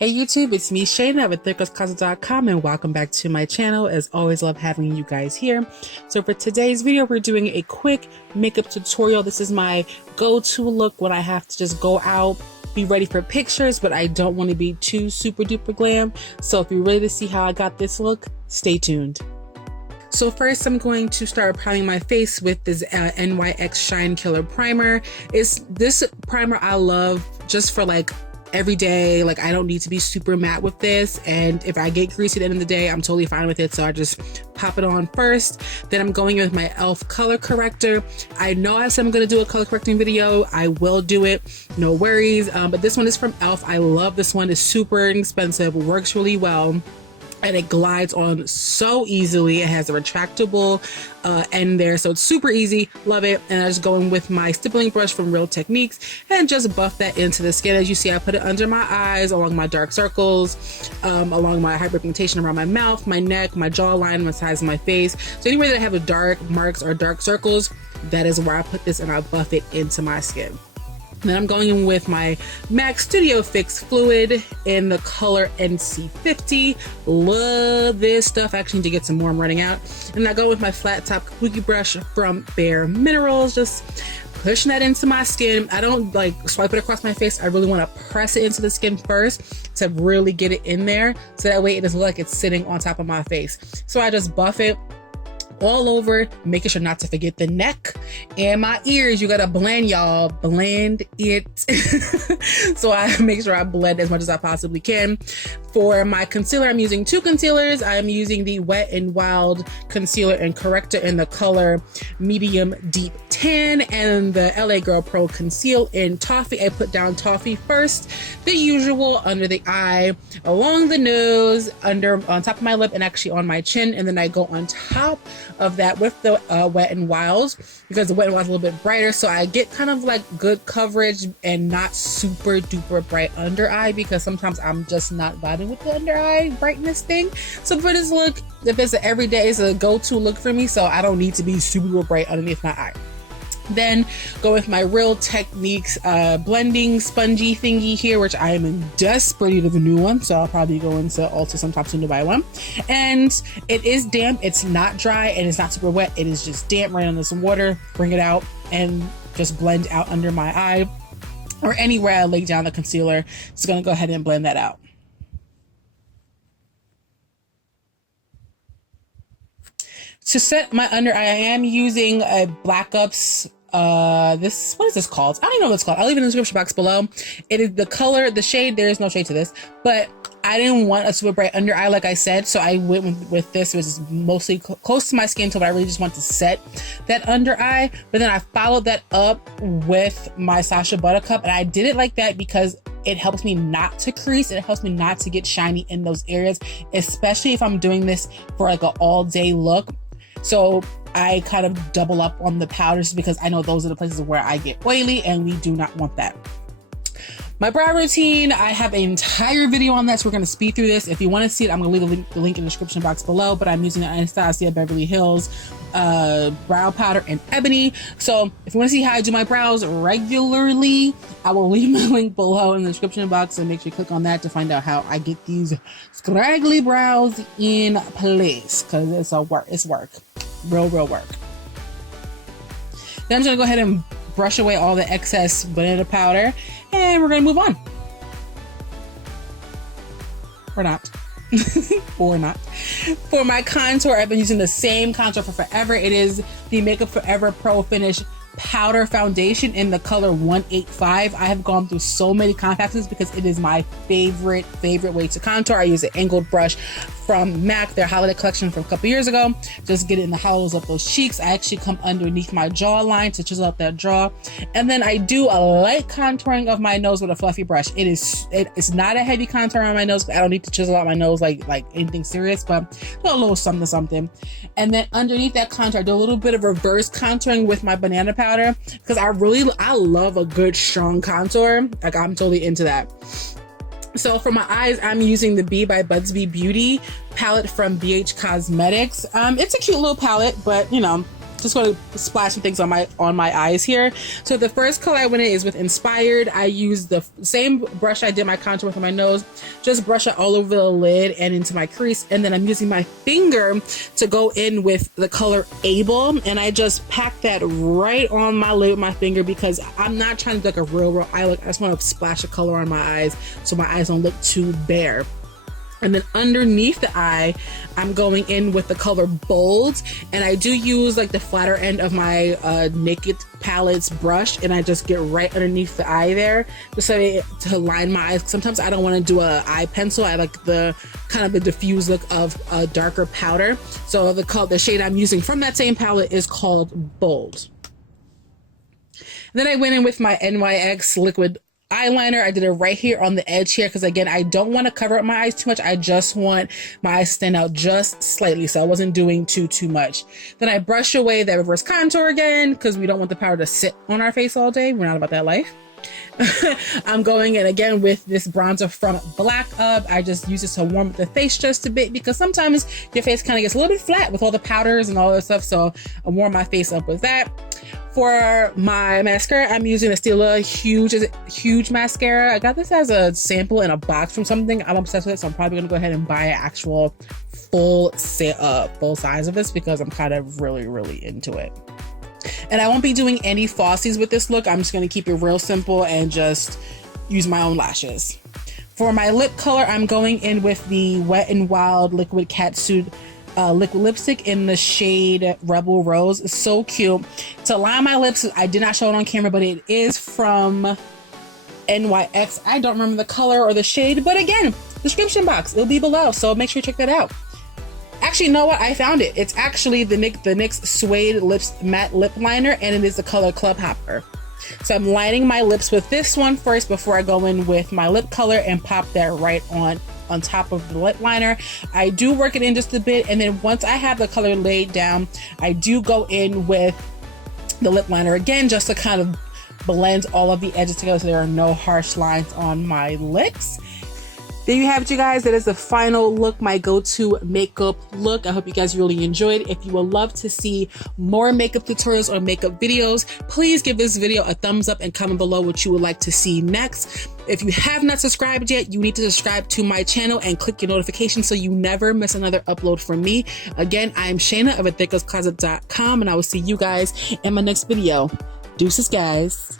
Hey YouTube, it's me Shayna with NYXCloset.com and welcome back to my channel. As always, love having you guys here. So for today's video, we're doing a quick makeup tutorial. This is my go-to look when I have to just go out, be ready for pictures, but I don't want to be too super duper glam. So if you're ready to see how I got this look, stay tuned. So first, I'm going to start priming my face with this NYX Shine Killer Primer. This primer I love just for like every day. Like, I don't need to be super matte with this, and if I get greasy at the end of the day, I'm totally fine with it. So I just pop it on first. Then I'm going in with my e.l.f. color corrector. I know I said I'm going to do a color correcting video. I will do it, no worries. But this one is from e.l.f. I love this one. It's super inexpensive, works really well, and it glides on so easily. It has a retractable end there, so it's super easy. Love it. And I just go in with my stippling brush from Real Techniques and just buff that into the skin. As you see, I put it under my eyes, along my dark circles, along my hyperpigmentation around my mouth, my neck, my jawline, the sides of my face. So anywhere that I have a dark marks or dark circles, that is where I put this, and I buff it into my skin. Then I'm going in with my MAC Studio Fix Fluid in the color NC50. Love this stuff. I actually need to get some more. I'm running out. And I go with my flat top kabuki brush from Bare Minerals, just pushing that into my skin. I don't like swipe it across my face. I really want to press it into the skin first to really get it in there, so that way it doesn't look like it's sitting on top of my face. So I just buff it all over, making sure not to forget the neck and my ears. You gotta blend, y'all, blend it. So I make sure I blend as much as I possibly can. For my concealer, I'm using two concealers. I'm using the Wet n Wild concealer and corrector in the color medium deep tan, and the LA Girl Pro conceal in Toffee. I put down Toffee first, the usual, under the eye, along the nose, on top of my lip, and actually on my chin. And then I go on top of that with the Wet n Wild, because the Wet n Wild is a little bit brighter, so I get kind of like good coverage and not super duper bright under eye, because sometimes I'm just not vibing with the under eye brightness thing. So for this look, if it's an everyday, it's a go-to look for me, so I don't need to be super bright underneath my eye. Then go with my Real Techniques blending spongy thingy here, which I am in desperate need of a new one, so I'll probably go into Ulta sometime soon to buy one. And it is damp, it's not dry, and it's not super wet. It is just damp, right under some water. Bring it out and just blend out under my eye or anywhere I lay down the concealer. Just gonna go ahead and blend that out. To set my under eye, I am using a Black Ups, what is this called? I don't even know what it's called. I'll leave it in the description box below. It is the color, the shade, there is no shade to this, but I didn't want a super bright under eye, like I said, so I went with this, which is mostly close to my skin tone, but I really just want to set that under eye. But then I followed that up with my Sasha Buttercup, and I did it like that because it helps me not to crease. It helps me not to get shiny in those areas, especially if I'm doing this for like an all day look. So I kind of double up on the powders, because I know those are the places where I get oily, and we do not want that. My brow routine, I have an entire video on that, so we're going to speed through this. If you want to see it, I'm going to leave the link in the description box below, but I'm using the Anastasia Beverly Hills brow powder in Ebony. So if you want to see how I do my brows regularly, I will leave my link below in the description box, so make sure you click on that to find out how I get these scraggly brows in place, because it's work. Real work. Then I'm just going to go ahead and brush away all the excess banana powder, and we're gonna move on. Or not. Or not. For my contour, I've been using the same contour for forever. It is the Makeup Forever Pro Finish Powder Foundation in the color 185. I have gone through so many contacts because it is my favorite way to contour. I use an angled brush from MAC, their holiday collection from a couple years ago. Just get it in the hollows of those cheeks. I actually come underneath my jawline to chisel up that jaw. And then I do a light contouring of my nose with a fluffy brush. It's not a heavy contour on my nose. I don't need to chisel out my nose like anything serious, but a little something. And then underneath that contour, I do a little bit of reverse contouring with my banana powder, because I love a good strong contour. Like, I'm totally into that. So for my eyes, I'm using the B by Budz Beauty palette from BH Cosmetics. It's a cute little palette, but you know, just going to splash some things on my eyes here. So the first color I went in is with Inspired. I used the same brush I did my contour with on my nose, just brush it all over the lid and into my crease, and then I'm using my finger to go in with the color Able, and I just pack that right on my lid with my finger because I'm not trying to do like a real eye look. I just want to splash a color on my eyes so my eyes don't look too bare. And then underneath the eye, I'm going in with the color Bold, and I do use like the flatter end of my Naked Palettes brush, and I just get right underneath the eye there just so to line my eyes. Sometimes I don't want to do a eye pencil. I like the kind of the diffuse look of a darker powder. So the shade I'm using from that same palette is called Bold. And then I went in with my NYX Liquid Eyeliner. I did it right here on the edge here because, again, I don't want to cover up my eyes too much. I just want my eyes to stand out just slightly, so I wasn't doing too much. Then I brush away that reverse contour again because we don't want the powder to sit on our face all day. We're not about that life. I'm going in again with this bronzer from Black Up. I just use it to warm up the face just a bit because sometimes your face kind of gets a little bit flat with all the powders and all that stuff, so I warm my face up with that. For my mascara, I'm using the Stila huge mascara. I got this as a sample in a box from something. I'm obsessed with it, so I'm probably gonna go ahead and buy an actual full size of this because I'm kind of really into it. And I won't be doing any falsies with this look. I'm just gonna keep it real simple and just use my own lashes. For my lip color, I'm going in with the Wet n Wild Liquid Catsuit liquid lipstick in the shade Rebel Rose. It's so cute. To line my lips, I did not show it on camera, but it is from NYX. I don't remember the color or the shade, but again, description box, it'll be below, so make sure you check that out. Actually, you know what? I found it. It's actually the NYX Suede Matte Lip Liner, and it is the color Club Hopper. So I'm lining my lips with this one first before I go in with my lip color and pop that right on top of the lip liner. I do work it in just a bit, and then once I have the color laid down, I do go in with the lip liner again just to kind of blend all of the edges together so there are no harsh lines on my lips. There you have it, you guys. That is the final look, my go-to makeup look. I hope you guys really enjoyed. If you would love to see more makeup tutorials or makeup videos, please give this video a thumbs up and comment below what you would like to see next. If you have not subscribed yet, you need to subscribe to my channel and click your notification so you never miss another upload from me. Again, I am Shayna of AthicosCloset.com, and I will see you guys in my next video. Deuces, guys.